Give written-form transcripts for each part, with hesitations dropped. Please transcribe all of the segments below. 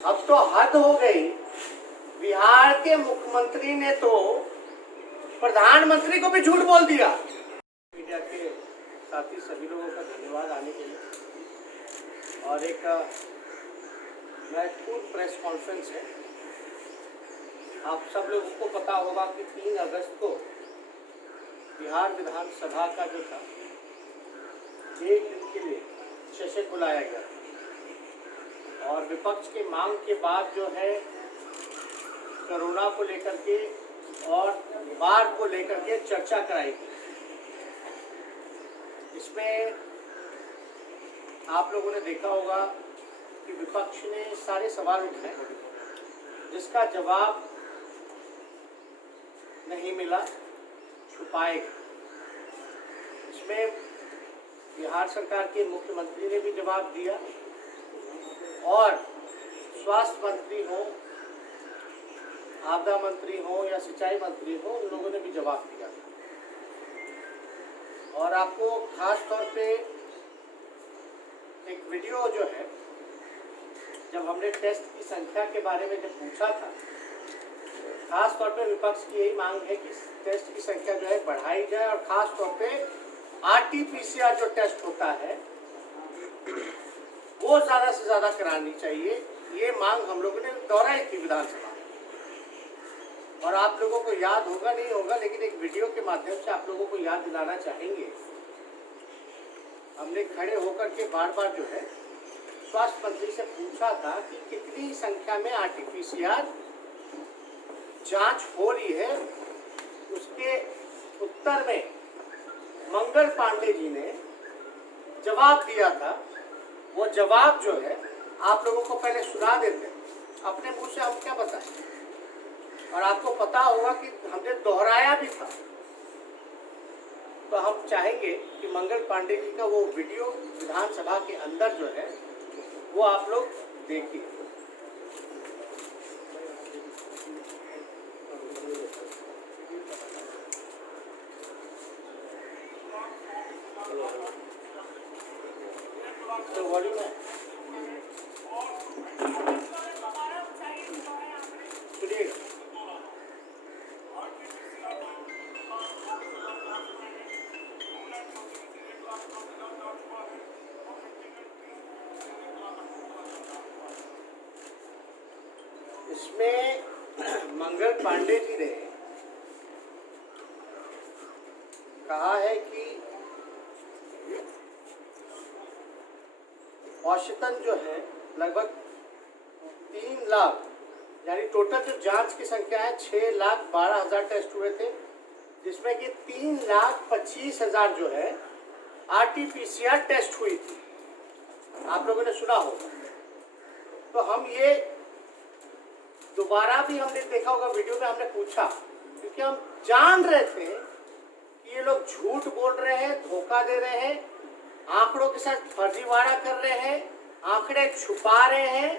अब तो हद हो गई। बिहार के मुख्यमंत्री ने तो प्रधानमंत्री को भी झूठ बोल दिया। मीडिया के साथी सभी लोगों का धन्यवाद आने के लिए। और एक महत्वपूर्ण प्रेस कॉन्फ्रेंस है। आप सब लोगों को पता होगा कि 3 अगस्त को बिहार विधानसभा का जो था 1 दिन के लिए सेशन बुलाया गया और विपक्ष की मांग के बाद जो है कोरोना को लेकर के और बाढ़ को लेकर के चर्चा कराई गई। इसमें आप लोगों ने देखा होगा कि विपक्ष ने सारे सवाल उठाए जिसका जवाब नहीं मिला, छुपाए गए। इसमें बिहार सरकार के मुख्यमंत्री ने भी जवाब दिया और स्वास्थ्य मंत्री हो, आपदा मंत्री हो या सिंचाई मंत्री हो, उन लोगों ने भी जवाब दिया। और आपको खास तौर पे एक वीडियो जो है, जब हमने टेस्ट की संख्या के बारे में जब पूछा था, खास तौर पे विपक्ष की यही मांग है कि टेस्ट की संख्या जो है बढ़ाई जाए और खास तौर पे RT-PCR जो टेस्ट होता है वो ज़्यादा से ज़्यादा करानी चाहिए। ये मांग हम लोगों ने दोहराई थी विधानसभा में। और आप लोगों को याद होगा नहीं होगा, लेकिन एक वीडियो के माध्यम से आप लोगों को याद दिलाना चाहेंगे। हमने खड़े होकर के बार बार जो है स्वास्थ्य मंत्री से पूछा था कि कितनी संख्या में RT-PCR जांच हो रही है। उसके उत्तर में मंगल पांडे जी ने जवाब दिया था। वो जवाब जो है आप लोगों को पहले सुना देते हैं, अपने मुंह से हम क्या बताएं। और आपको पता होगा कि हमने दोहराया भी था। तो हम चाहेंगे कि मंगल पांडे जी का वो वीडियो विधानसभा के अंदर जो है वो आप लोग देखिए। तो वॉल्यूम है, सुनिएगा। इसमें मंगल पांडे जी ने कहा है कि औसतन जो है लगभग 3 लाख, यानी टोटल जो जांच की संख्या है 6,12,000 टेस्ट हुए थे, जिसमें कि 3,25,000 जो है RT-PCR टेस्ट हुई थी। आप लोगों ने सुना होगा। तो हम ये दोबारा भी हमने देखा होगा, वीडियो में हमने पूछा, क्योंकि हम जान रहे थे कि ये लोग झूठ बोल रहे हैं, धोखा दे रहे हैं, आंकड़ों के साथ फर्जीवाड़ा कर रहे हैं, आंकड़े छुपा रहे हैं।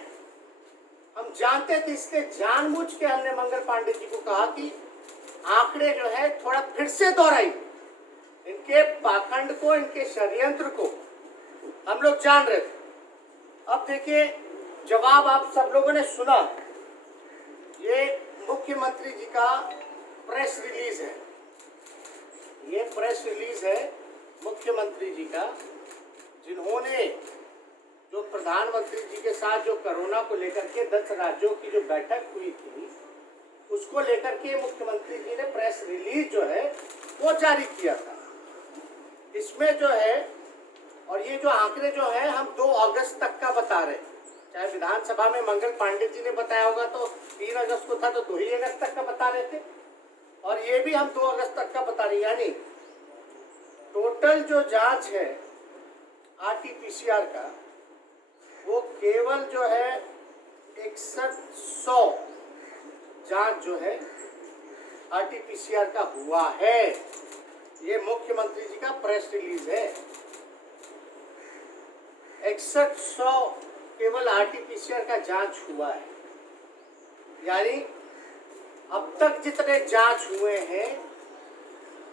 हम जानते थे, इसलिए जानबूझ के हमने मंगल पांडे जी को कहा कि आंकड़े जो है थोड़ा फिर से दोहराइए। इनके पाखंड को, इनके षड्यंत्र को हम लोग जान रहे थे। अब देखिए, जवाब आप सब लोगों ने सुना। ये मुख्यमंत्री जी का प्रेस रिलीज है। ये प्रेस रिलीज है मुख्यमंत्री जी का, जिन्होंने जो प्रधानमंत्री जी के साथ जो कोरोना को लेकर के 10 राज्यों की जो बैठक हुई थी, उसको लेकर के मुख्यमंत्री जी ने प्रेस रिलीज जो है वो जारी किया था। इसमें जो है, और ये जो आंकड़े जो है हम 2 अगस्त तक का बता रहे हैं। चाहे विधानसभा में मंगल पांडे जी ने बताया होगा तो 3 अगस्त को था, तो 2 ही अगस्त तक का बता रहे थे, और ये भी हम 2 अगस्त तक का बता रहे हैं। यानी टोटल जो जांच है RT-PCR का, वो केवल जो है 6100 जांच जो है RT-PCR का हुआ है। ये मुख्यमंत्री जी का प्रेस रिलीज है। 6100 केवल RT-PCR का जांच हुआ है। यानी अब तक जितने जांच हुए हैं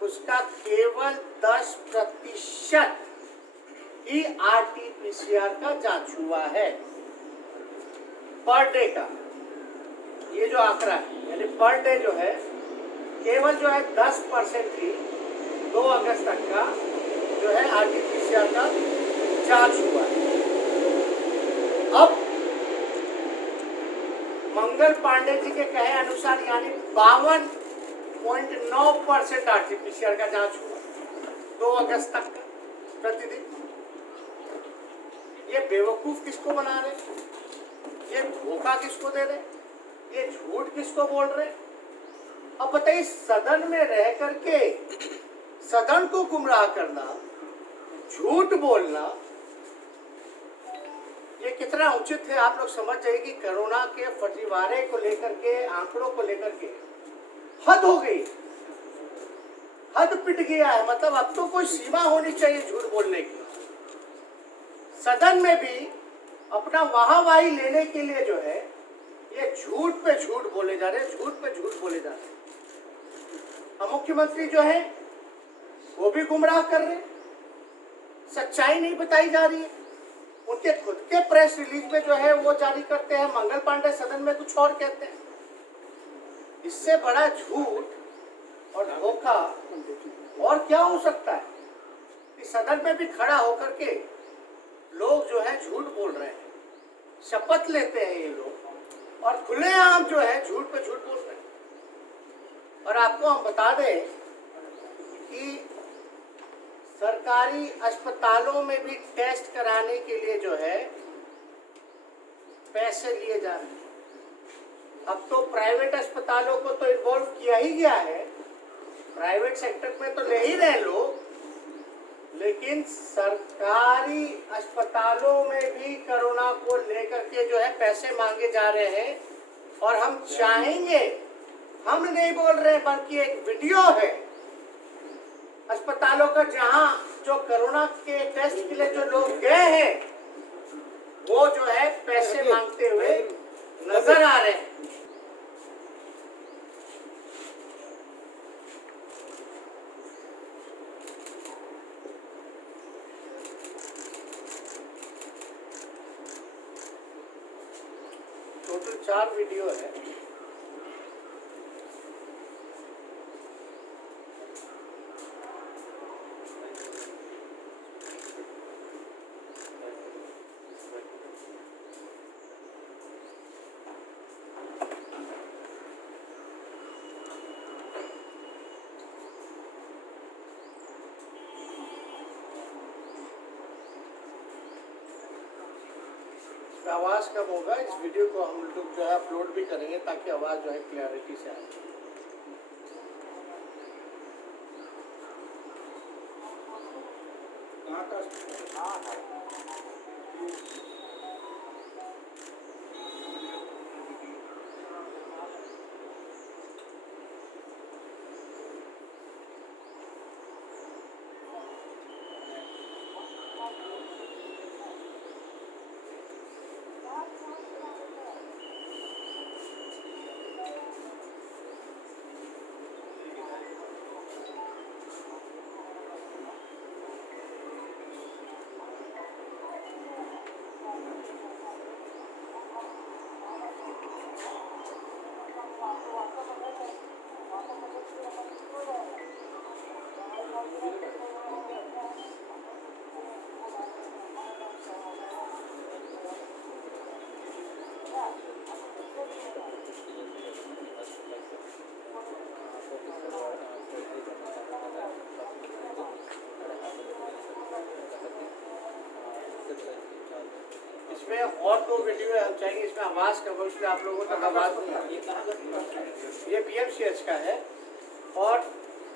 उसका केवल 10% ही RT-PCR का जांच हुआ है। पर डे का ये जो आंकड़ा है, यानी पर डे जो है केवल जो है 10% ही 2 अगस्त तक का जो है आरटीपीसीआर का जांच हुआ है। अब मंगल पांडे जी के कहे अनुसार यानी 52.9% आरटीपीसीआर का जांच हुआ 2 अगस्त तक का प्रतिदिन। ये बेवकूफ किसको बना रहे, ये धोखा किसको दे रहे, ये झूठ किसको बोल रहे। अब बताइए, सदन में रह करके सदन को गुमराह करना, झूठ बोलना, ये कितना उचित है आप लोग समझ जाइए कि कोरोना के फर्जीवाड़े को लेकर के, आंकड़ों को लेकर के हद हो गई, हद पिट गया है। मतलब अब तो कोई सीमा होनी चाहिए झूठ बोलने की। सदन में भी अपना वाहवाही लेने के लिए जो है ये झूठ पे झूठ बोले जा रहे हैं, झूठ पे झूठ बोले जा रहे हैं। अब मुख्यमंत्री जो है वो भी गुमराह कर रहे हैं, सच्चाई नहीं बताई जा रही है। उनके खुद के प्रेस रिलीज में जो है वो जारी करते हैं, मंगल पांडे सदन में कुछ और कहते हैं। इससे बड़ा झूठ और धोखा और क्या हो सकता है कि सदन में भी खड़ा होकर के लोग जो है झूठ बोल रहे हैं, शपथ लेते हैं ये लोग और खुलेआम जो है झूठ पे झूठ बोल रहे हैं। और आपको हम बता दें कि सरकारी अस्पतालों में भी टेस्ट कराने के लिए जो है पैसे लिए जा रहे हैं। अब तो प्राइवेट अस्पतालों को तो इन्वॉल्व किया ही गया है, प्राइवेट सेक्टर में तो ले ही रहे लोग, लेकिन सरकारी अस्पतालों में भी कोरोना को लेकर के जो है पैसे मांगे जा रहे हैं। और हम चाहेंगे, हम नहीं बोल रहे बल्कि एक वीडियो है अस्पतालों का जहां जो कोरोना के टेस्ट के लिए जो लोग गए हैं वो जो है पैसे मांगते हुए नजर आ रहे हैं। टोटल 4 वीडियो है। आवाज कम होगा, इस वीडियो को हम लोग जो है अपलोड भी करेंगे ताकि आवाज जो है क्लैरिटी से आए। इसमें और 2 वीडियो है, हम चाहेंगे इसमें आवाज कम हो, इसलिए आप लोगों तक आवाज नहीं आ रही। ये पीएमसीएच का है। और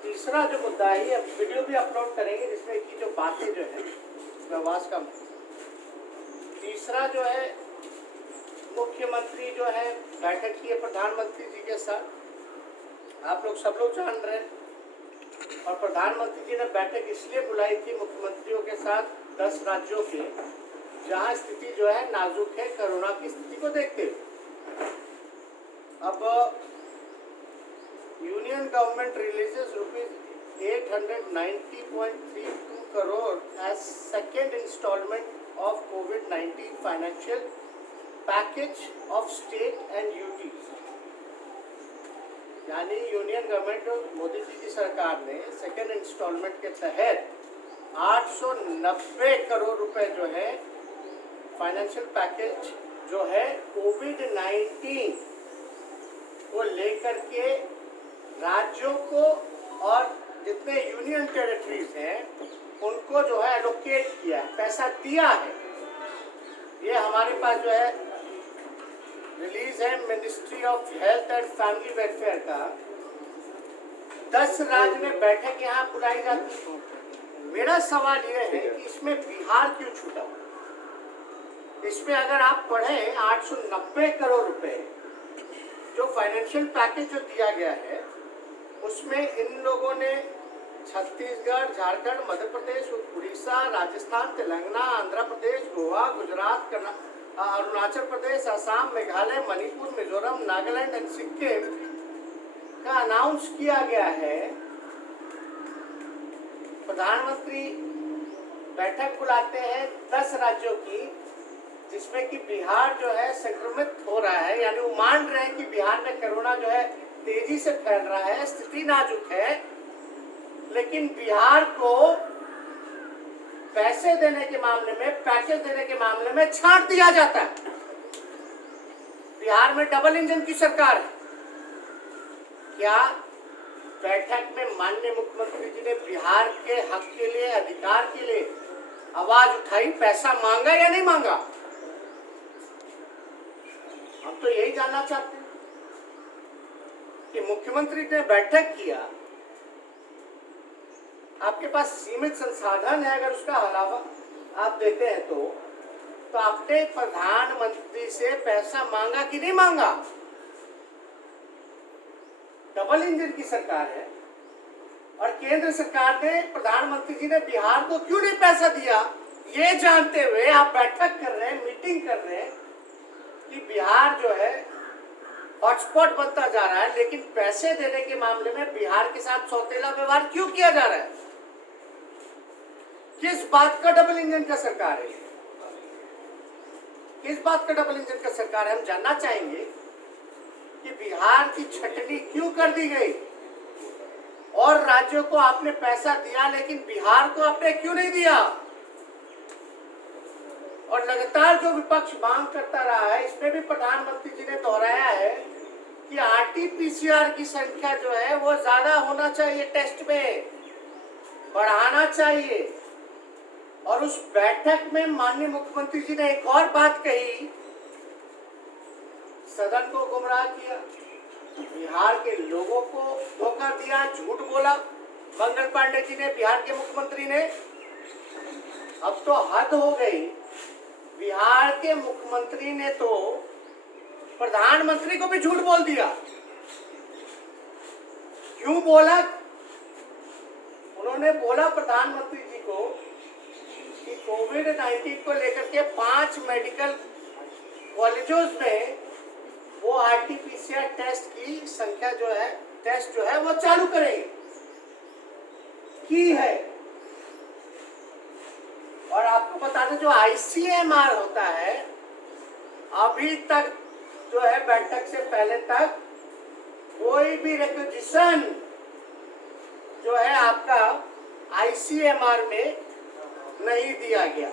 तीसरा जो मुद्दा है, ये वीडियो भी अपलोड करेंगे जिसमें की जो बातें जो है उसमें आवाज कम है। तीसरा जो है, मुख्यमंत्री जो है बैठक की है प्रधानमंत्री जी के साथ, आप लोग सब लोग जान रहे हैं। और प्रधानमंत्री जी ने बैठक इसलिए बुलाई थी मुख्यमंत्रियों के साथ 10 राज्यों के, जहां स्थिति जो है नाजुक है कोरोना की स्थिति को देखते हुए। अब union government releases package of state and UTs, यानी यूनियन गवर्नमेंट मोदी जी की सरकार ने सेकेंड इंस्टॉलमेंट के तहत 890 करोड़ रुपए जो है फाइनेंशियल पैकेज जो है कोविड-19 को लेकर के राज्यों को और जितने यूनियन टेरिटरीज हैं उनको जो है एलोकेट किया है, पैसा दिया है। ये हमारे पास जो है रिलीज है ministry of health and family welfare का। 10 राज्य में बैठक यहाँ बुलाई जाती है। मेरा सवाल ये है कि इसमें बिहार क्यों छूटा? इसमें अगर आप पढ़ें 890 करोड़ रुपए जो फाइनेंशियल पैकेज जो दिया गया है उसमें इन लोगों ने छत्तीसगढ़, झारखंड, मध्य प्रदेश, उड़ीसा, राजस्थान, तेलंगाना, आंध्र प्रदेश, गोवा, गुजरात, अरुणाचल प्रदेश, असम, मेघालय, मणिपुर, मिजोरम, नागालैंड एंड सिक्किम का अनाउंस किया गया है। प्रधानमंत्री बैठक बुलाते हैं 10 राज्यों की, जिसमें कि बिहार जो है संक्रमित हो रहा है, यानी वो मान रहे हैं कि बिहार में कोरोना जो है तेजी से फैल रहा है, स्थिति नाजुक है, लेकिन बिहार को पैसे देने के मामले में, पैकेज देने के मामले में छांट दिया जाता है। बिहार में डबल इंजन की सरकार है। क्या बैठक में माननीय मुख्यमंत्री जी ने बिहार के हक के लिए, अधिकार के लिए आवाज उठाई, पैसा मांगा या नहीं मांगा? हम तो यही जानना चाहते हैं कि मुख्यमंत्री ने बैठक किया, आपके पास सीमित संसाधन है, अगर उसका अलावा आप देते हैं तो आपने प्रधानमंत्री से पैसा मांगा कि नहीं मांगा? डबल इंजन की सरकार है और केंद्र सरकार ने, प्रधानमंत्री जी ने बिहार को क्यों नहीं पैसा दिया? ये जानते हुए आप बैठक कर रहे हैं, मीटिंग कर रहे हैं कि बिहार जो है हॉटस्पॉट बनता जा रहा है, लेकिन पैसे देने के मामले में बिहार के साथ सौतेला व्यवहार क्यों किया जा रहा है? किस बात का डबल इंजन का सरकार है? किस बात का डबल इंजन का सरकार है? हम जानना चाहेंगे कि बिहार की छटनी क्यों कर दी गई और राज्यों को आपने पैसा दिया लेकिन बिहार को आपने क्यों नहीं दिया? और लगातार जो विपक्ष मांग करता रहा है, इसमें भी प्रधानमंत्री जी ने दोहराया है कि आरटी-पीसीआर की संख्या जो है वो ज्यादा होना चाहिए, टेस्ट में बढ़ाना चाहिए। और उस बैठक में माननीय मुख्यमंत्री जी ने एक और बात कही, सदन को गुमराह किया, बिहार के लोगों को धोखा दिया, झूठ बोला मंगल पांडे जी ने, बिहार के मुख्यमंत्री ने। अब तो हद हो गई, बिहार के मुख्यमंत्री ने तो प्रधानमंत्री को भी झूठ बोल दिया। क्यों बोला? उन्होंने बोला प्रधानमंत्री जी को कि कोविड-19 को लेकर के 5 मेडिकल कॉलेजों में वो आरटी-पीसीआर टेस्ट की संख्या जो है, टेस्ट जो है वो चालू करेंगे की है। और आपको बता दें, जो आईसीएमआर होता है, अभी तक जो है बैठक से पहले तक कोई भी रिक्विजिशन जो है आपका आईसीएमआर में नहीं दिया गया।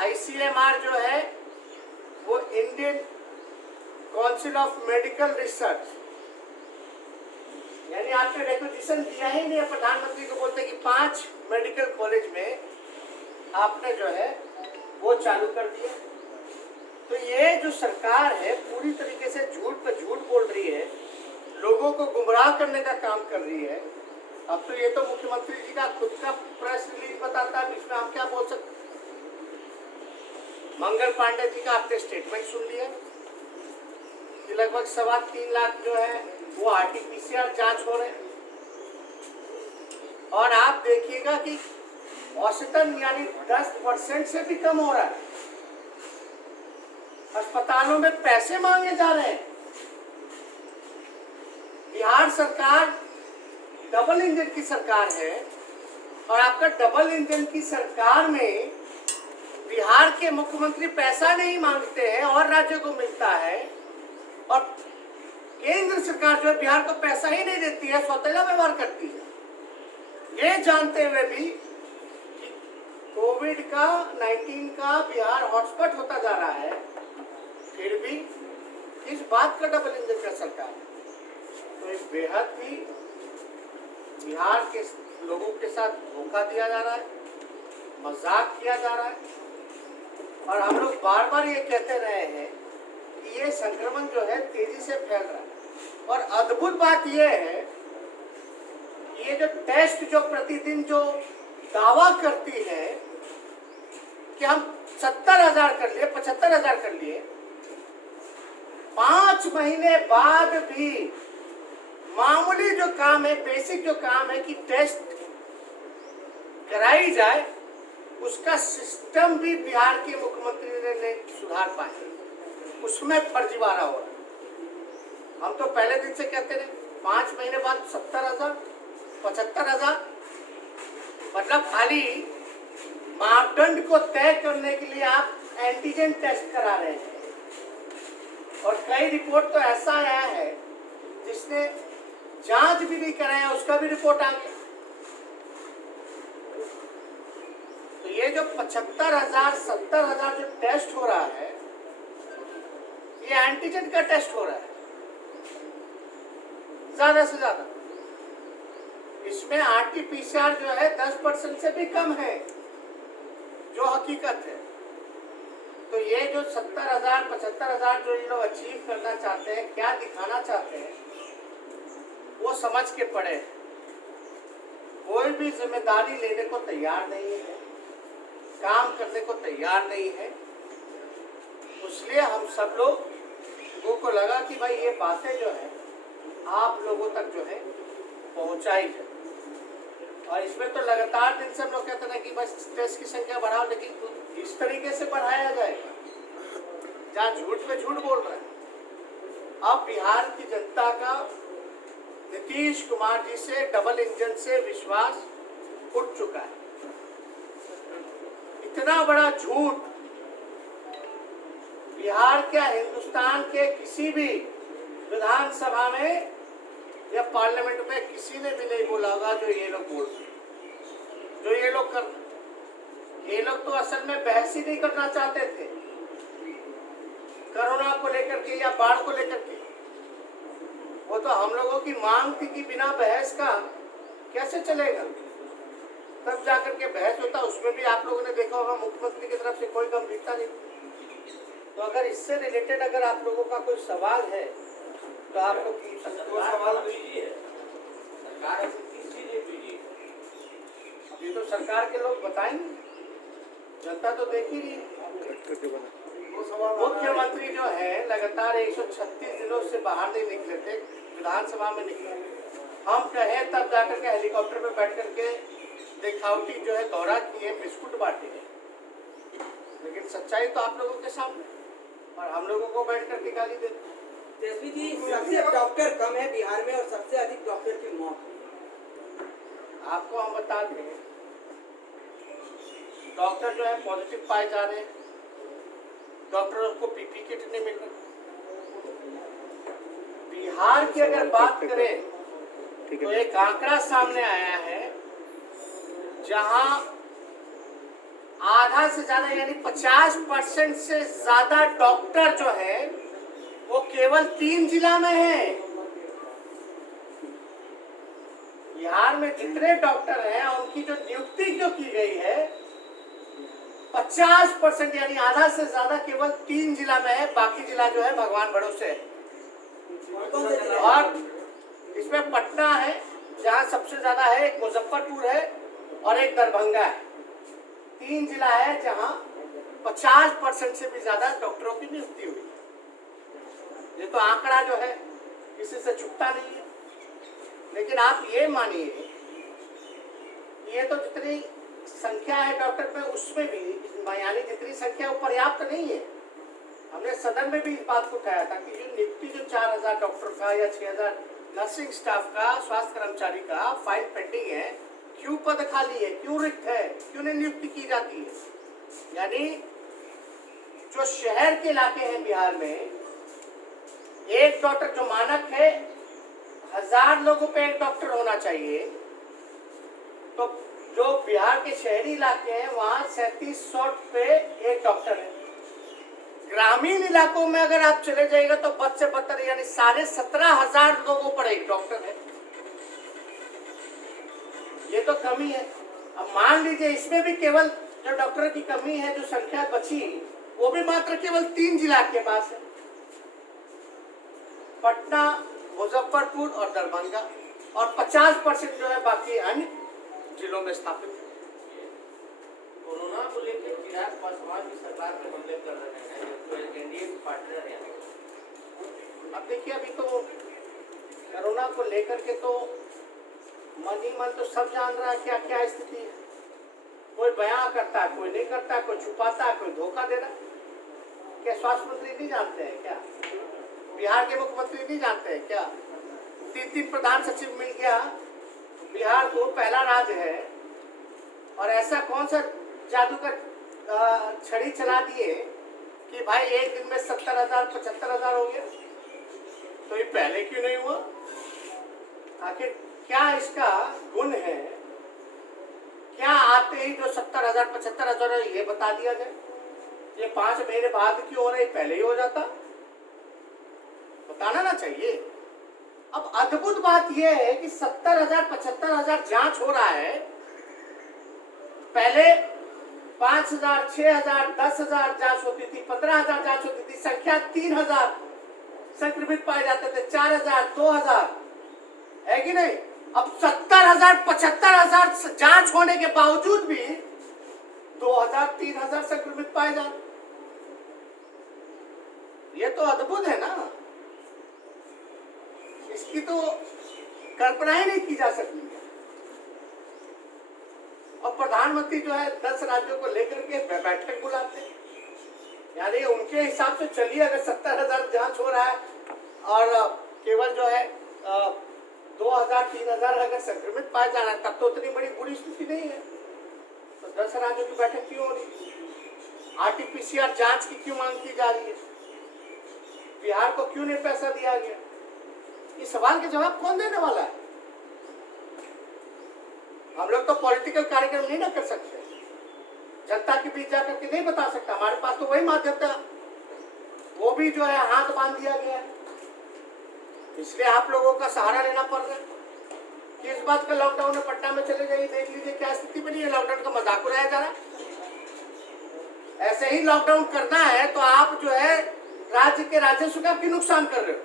आईसीएमआर जो है वो Indian council of medical research, यानी आपने रिक्विजिशन दिया ही नहीं है। प्रधानमंत्री को बोलते कि 5 मेडिकल कॉलेज में आपने जो है वो चालू कर दिया। तो ये जो सरकार है पूरी तरीके से झूठ पर झूठ बोल रही है, लोगों को गुमराह करने का काम कर रही है। अब तो ये तो मुख्यमंत्री जी का खुद का प्रेस रिलीज बताता है, इसमें हम क्या बोल सकते? मंगल पांडे जी का आपने स्टेटमेंट सुन लिया कि लगभग 3.25 लाख जो है वो आरटी-पीसीआर जांच हो रहे हैं। और आप देखिएगा कि औसतन यानी 10% से भी कम हो रहा है। अस्पतालों में पैसे मांगे जा रहे हैं। बिहार सरकार डबल इंजन की सरकार है और आपका डबल इंजन की सरकार में बिहार के मुख्यमंत्री पैसा नहीं मांगते हैं और राज्यों को मिलता है, और केंद्र सरकार जो है बिहार को पैसा ही नहीं देती है, सौतेला व्यवहार करती है। ये जानते हुए भी कि कोविड का 19 का बिहार हॉटस्पॉट होता जा रहा है, फिर भी इस बात का डबल इंजन का सरकार है। तो एक बेहद ही बिहार के लोगों के साथ धोखा दिया जा रहा है, मजाक किया जा रहा है। और हम लोग बार बार ये कहते रहे हैं कि ये संक्रमण जो है तेजी से फैल रहा है। और अद्भुत बात ये है कि ये जो टेस्ट जो प्रतिदिन जो दावा करती है कि हम 70,000 कर लिए, 75,000 कर लिए, 5 महीने बाद भी मामूली जो काम है, बेसिक जो काम है कि टेस्ट कराई जाए, उसका सिस्टम भी बिहार के मुख्यमंत्री ने सुधार पाए, उसमें फर्जीवाड़ा हो रहा है। हम तो पहले दिन से कहते रहे 5 महीने बाद 70,000, 75,000, मतलब खाली मापदंड को तय करने के लिए आप एंटीजन टेस्ट करा रहे हैं। और कई रिपोर्ट तो ऐसा आया है जिसने जांच भी नहीं कराया, उसका भी रिपोर्ट आ गया। तो ये जो 75,000, 70,000 जो टेस्ट हो रहा है, ये एंटीजन का टेस्ट हो रहा है ज्यादा से ज्यादा। इसमें आरटीपीसीआर जो है 10% से भी कम है, जो हकीकत है। तो ये जो 70,000, 75,000 जो ये लोग अचीव करना चाहते हैं, क्या दिखाना चाहते हैं, वो समझ के पड़े। कोई भी जिम्मेदारी लेने को तैयार नहीं है, काम करने को तैयार नहीं है। इसलिए हम सब लोगों को लगा कि भाई ये बातें जो है आप लोगों तक जो है पहुंचाई जाए। और इसमें तो लगातार दिन से हम लोग कहते हैं कि बस टेस्ट की संख्या बढ़ाओ, लेकिन इस तरीके से बढ़ाया जाएगा जहाँ झूठ पे झूठ बोल रहे हैं। अब बिहार की जनता का नीतीश कुमार जी से डबल इंजन से विश्वास उठ चुका है। इतना बड़ा झूठ बिहार क्या हिंदुस्तान के किसी भी विधानसभा में या पार्लियामेंट में किसी ने भी नहीं बोला होगा जो ये लोग बोल रहे, जो ये लोग कर रहे। ये लोग तो असल में बहस ही नहीं करना चाहते थे कोरोना को लेकर के या बाढ़ को लेकर के। वो तो हम लोगों की मांग थी कि बिना बहस का कैसे चलेगा, तब जाकर के बहस होता। उसमें भी आप लोगों ने देखा होगा मुख्यमंत्री की तरफ से कोई गंभीरता नहीं। तो अगर इससे रिलेटेड अगर आप लोगों का कोई सवाल है तो आप लोग पूछ सकते हो। सवाल कीजिए, सरकार ऐसी किस चीज है कीजिए, ये तो सरकार के लोग बताएंगे, जनता तो देख ही रही है। मुख्यमंत्री जो है लगातार 136 दिनों से बाहर नहीं निकले थे, विधानसभा में निकले। हम कहे तब जाकर के हेलीकॉप्टर पे बैठ करके दिखावटी जो है दौरा किए, बिस्कुट बांटे, लेकिन सच्चाई तो आप लोगों के सामने, और हम लोगों को बैठ कर के गाली देते। तेजस्वी जी, सबसे डॉक्टर कम है बिहार में और सबसे अधिक डॉक्टर की मौत है। आपको हम बता दें, डॉक्टर जो है पॉजिटिव पाए जा रहे हैं, डॉक्टरों को पीपी किट नहीं मिल रहा। बिहार की अगर बात करें तो एक आंकड़ा सामने आया है जहां आधा से ज्यादा यानी 50% से ज्यादा डॉक्टर जो है वो केवल 3 जिला में है। बिहार में जितने डॉक्टर हैं उनकी जो नियुक्ति जो की गई है 50% यानी आधा से ज्यादा केवल 3 जिला में है, बाकी जिला जो है भगवान भरोसे है। और इसमें पटना है जहां सबसे ज्यादा है, एक मुजफ्फरपुर है और एक दरभंगा है। 3 जिला है जहां 50% से भी ज्यादा डॉक्टरों की नियुक्ति हुई। ये तो आंकड़ा जो है किसी से छुपता नहीं है। लेकिन आप ये मानिए ये तो जितनी संख्या है डॉक्टर पे उसमें भी यानी जितनी संख्या वो पर्याप्त नहीं है। हमने सदन में भी इस बात को उठाया था कि जो नियुक्ति जो 4,000 डॉक्टर का या 6,000 नर्सिंग स्टाफ का, स्वास्थ्य कर्मचारी का फाइल पेंडिंग है, क्यों पद खाली है, क्यों रिक्त है, क्यों नहीं नियुक्ति की जाती है। यानी जो शहर के इलाके हैं बिहार में, एक डॉक्टर जो मानक है 1000 लोगों पे एक डॉक्टर होना चाहिए, तो जो बिहार के शहरी इलाके हैं वहां 3700 पे एक डॉक्टर है। ग्रामीण इलाकों में अगर आप चले जाइएगा तो बद से बदतर, यानी 17,500 लोगों पर एक डॉक्टर है। ये तो कमी है। अब मान लीजिए इसमें भी केवल जो डॉक्टर की कमी है, जो संख्या बची, वो भी मात्र केवल 3 जिला के पास है, पटना, मुजफ्फरपुर और दरभंगा, और 50% जो है बाकी अन्य जिलों में स्थापित है। कोरोना को लेकर चिराग पासवान की सरकार पे हमले कर रहे हैं, जो एनडीए के पार्टनर हैं। अब देखिए, अभी तो कोरोना को लेकर के तो मन ही मन तो सब जान रहा है क्या क्या स्थिति है। कोई बयान करता है, कोई नहीं करता, कोई छुपाता है, कोई धोखा दे रहा है। क्या स्वास्थ्य मंत्री नहीं जानते हैं क्या? बिहार के मुख्यमंत्री नहीं जानते हैं क्या? 3 प्रधान सचिव मिल गया, बिहार को पहला राज्य है, और ऐसा कौन सा जादू का छड़ी चला दिए कि भाई एक दिन में 70,000 75,000 हो गया। तो ये पहले क्यों नहीं हुआ? आखिर क्या इसका गुण है? क्या आते ही जो 70,000 75,000 ये बता दिया जाए? ये 5 महीने बाद क्यों हो रहा है? पहले ही हो जाता, बताना ना चाहिए। अब अद्भुत बात यह है कि 70,000 75,000 जांच हो रहा है। पहले 5,000 6,000 10,000 जांच होती थी, 15,000 जांच होती थी, संख्या 3,000 संक्रमित पाए जाते थे, 4,000 2,000, है कि नहीं? अब 70,000 75,000 जांच होने के बावजूद भी 2,000 3,000 संक्रमित पाए जाते। ये तो अद्भुत है ना, इसकी तो कल्पना ही नहीं की जा सकती है। और प्रधानमंत्री जो है 10 राज्यों को लेकर के बैठक बुलाते हैं, यानी उनके हिसाब से चलिए, अगर 70,000 जांच हो रहा है और केवल जो है 2,000 3,000 अगर संक्रमित पाए जा रहा है, तब तो उतनी बड़ी बुरी स्थिति नहीं है। तो 10 राज्यों की बैठक क्यों हो रही है? RT-PCR जांच की क्यों मांग की जा रही है? बिहार को क्यों नहीं पैसा दिया गया? इस सवाल के जवाब कौन देने वाला है? हम लोग तो पॉलिटिकल कार्यक्रम नहीं ना कर सकते, जनता के बीच जाकर के नहीं बता सकता। हमारे पास तो वही माध्यम था, वो भी जो है हाथ बांध दिया गया, इसलिए आप लोगों का सहारा लेना पड़ रहा है कि इस बात का लॉकडाउन में पटना में चले जाइए, देख लीजिए क्या स्थिति बनी है। लॉकडाउन का मजाक उड़ाया जा रहा है। ऐसे ही लॉकडाउन करना है तो आप जो है राज्य के राजस्व का क्यों नुकसान कर रहे हो?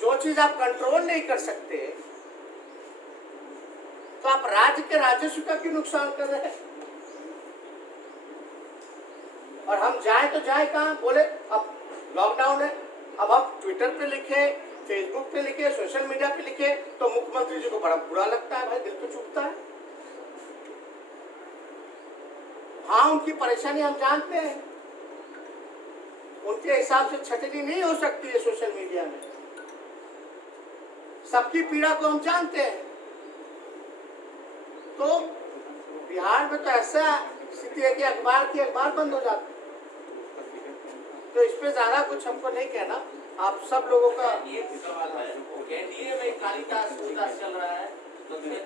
जो चीज आप कंट्रोल नहीं कर सकते तो आप राज्य के राजस्व का क्यों नुकसान कर रहे हैं? और हम जाए तो जाए कहां? बोले अब लॉकडाउन है, अब हम ट्विटर पे लिखे, फेसबुक पे लिखे, सोशल मीडिया पे लिखे तो मुख्यमंत्री जी को बड़ा बुरा लगता है, भाई दिल तो चुभता है। हाँ, उनकी परेशानी हम जानते हैं, उनके हिसाब से छटनी नहीं हो सकती है सोशल मीडिया में, सबकी पीड़ा को हम जानते हैं। तो बिहार में तो ऐसा स्थिति है कि अखबार बंद हो जाती है। तो इस पे ज्यादा कुछ हमको नहीं कहना, आप सब लोगों का ये सवाल है, एनडीए में कालिदास उदास चल रहा है, तो देखिए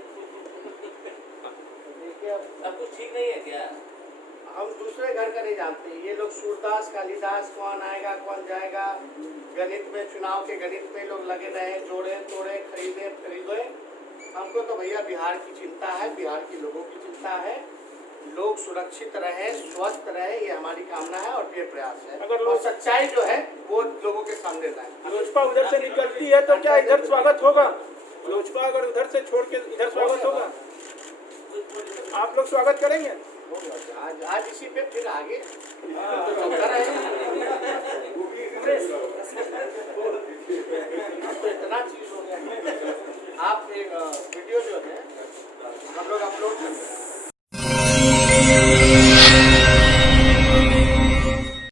सब कुछ ठीक नहीं है क्या? हम दूसरे घर का नहीं जानते। ये लोग सूरदास कालिदास, कौन आएगा कौन जाएगा, गणित में, चुनाव के गणित में लोग लगे रहे, जोड़े तोड़े, खरीदे। हमको तो भैया बिहार की चिंता है, बिहार के लोगों की चिंता है। लोग सुरक्षित रहे, स्वस्थ रहे, ये हमारी कामना है और ये प्रयास है। अगर और सच्चाई जो है वो लोगों के सामने लाए। लोजपा उधर से निकलती है तो क्या इधर स्वागत होगा? लोजपा अगर उधर से छोड़ के इधर स्वागत होगा, आप लोग स्वागत करेंगे? आज इसी पे फिर आगे तो चलता रहेगा। तो इतना चीज हो गया। आप एक वीडियो जो है हम लोग अपलोड कर